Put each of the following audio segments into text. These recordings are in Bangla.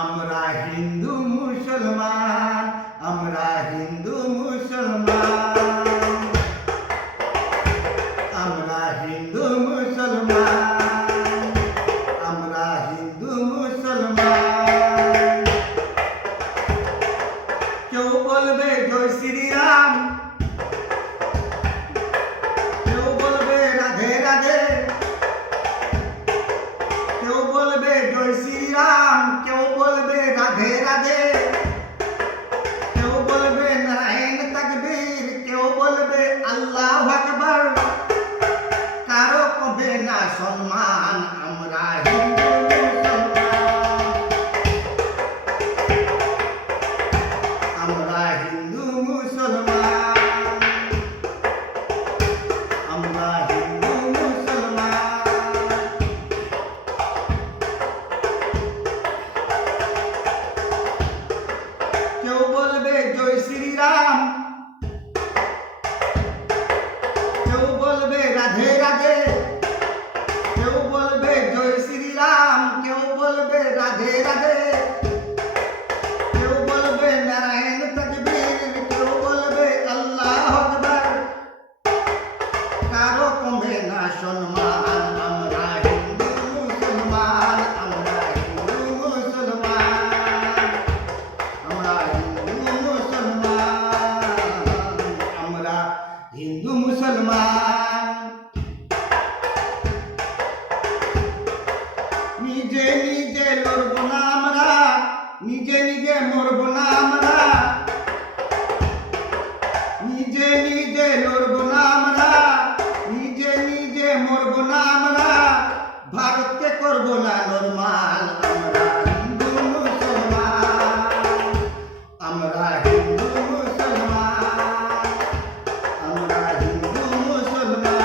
আমরা হিন্দু মুসলমান, আমরা হিন্দু মুসলমান, আমরা হিন্দু মুসলমান, আমরা হিন্দু মুসলমান। কেউ বলবে জয় শ্রীরাম, কেউ বলবে রাধে রাধে, কেউ বলবে জয় শ্রীরাম, কেউ বলবে রাধে রাধে, কেউ বলবে নারায়ণ তাকবীর, কেউ বলবে আল্লাহু আকবার। কারো কবে না সম্মান, আমরা হিন্দু মুসলমান, আমরা হিন্দু মুসলমান, আমরা হিন্দু মুসলমান। কেউ বলবে জয় শ্রীরাম, কেউ বলবে রাধে রাধে, কেউ বলবে জয় শ্রীরাম, কেউ বলবে রাধে রাধে, কেউ বলবে নারায়ণ তাকবীর, কেউ বলবে আল্লাহু আকবার। কারো কমে না সম্মান, আমরা হিন্দু মুসলমান, আমরা হিন্দু মুসলমান, আমরা হিন্দু মুসলমান, আমরা হিন্দু মুসলমান। নিজে নিজে লড়ব না আমরা, নিজে নিজে মরব না আমরা, নিজে নিজে লড়ব না আমরা, নিজে নিজে মরব না আমরা। ভারতকে করব না নরমাল, আমরা হিন্দু মুসলমান, আমরা হিন্দু মুসলমান, আমরা হিন্দু মুসলমান।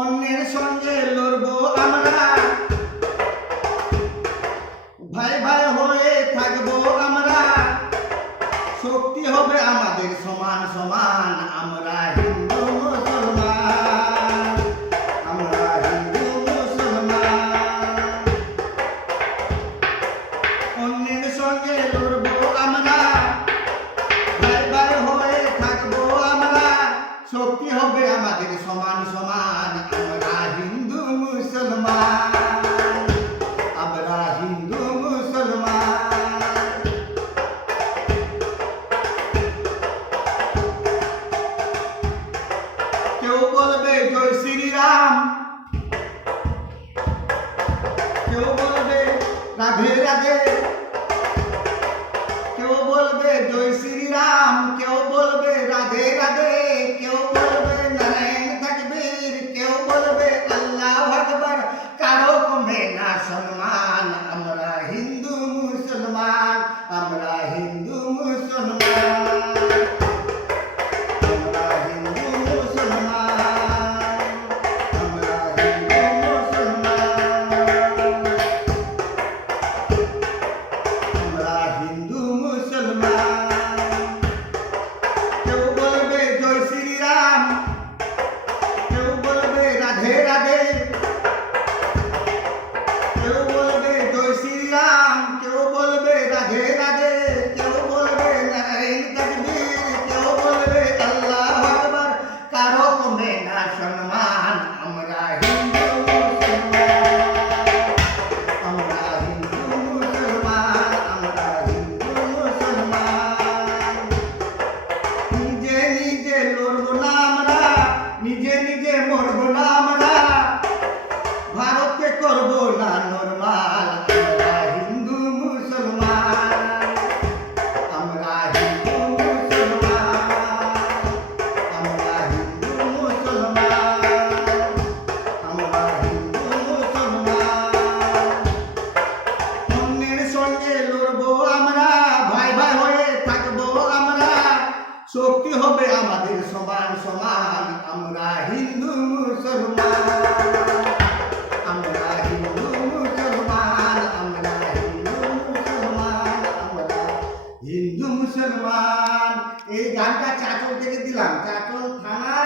অন্যের সঙ্গে লড়ব আমরা, ভাই ভাই হয়ে থাকবো আমরা। শক্তি হবে আমাদের সমান সমান, আমরা হিন্দু মুসলমান, আমরা হিন্দু মুসলমান। অন্যের সঙ্গে লড়ব আমরা, ভাই ভাই হয়ে থাকবো আমরা। শক্তি হবে আমাদের সমান সমান, আমরা হিন্দু মুসলমান, আমরা হিন্দু মুসলমান। কেউ বলবে জয় শ্রীরাম, কেউ বলবে রাধে রাধে, কেউ বলবে জয় শ্রীরাম, কেউ বলবে রাধে রাধে, কেউ বলবে নারায়ণ তাকবীর, কেউ বলবে আল্লাহু আকবার। কারো কমে না সম্মান, আমরা হিন্দু মুসলমান, আমরা হিন্দু মুসলমান, আমরা হিন্দু মুসলমান, আমরা হিন্দু মুসলমান, আমরা হিন্দু মুসলমান। কেউ বলবে জয় শ্রীরাম, কেউ বলবে রাধে রাধে, কেউ বলবে জয় শ্রীরাম, কেউ বলবে রাধে রাধে, কেউ বলবে নারায়ণ তাকবীর, কেউ বলবে আল্লাহু আকবার। কারো কমে না সম্মান, আমরা হিন্দু মুসলমান, আমরা হিন্দু মুসলমান, আমরা হিন্দু মুসলমান। নিজে নিজে লড়ব না আমরা, নিজে নিজে মরব না আমরা। ভারতকে করব না নরমাল, আমরা হিন্দু মুসলমান, আমরা হিন্দু মুসলমান, আমরা হিন্দু মুসলমান, আমরা হিন্দু মুসলমান। অন্যের সঙ্গে লড়ব আমরা, ভাই ভাই হয়ে থাকবো আমরা। শক্তি হবে আমাদের সমান সমান, আমরা হিন্দু মুসলমান, আমরা হিন্দু মুসলমান, আমরা হিন্দু মুসলমান, আমরা হিন্দু মুসলমান। এই গানটা চাটল থেকে দিলাম, চাটল থানা,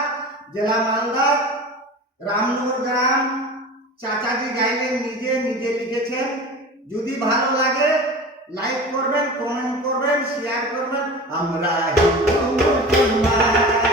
জেলা মালদা, রামনগর গ্রাম। চাচাজি গাইলেন, নিজে নিজে লিখেছেন। যদি ভালো লাগে লাইক করবেন, কমেন্ট করবেন, শেয়ার করবেন। আমরা হিন্দু মুসলমান।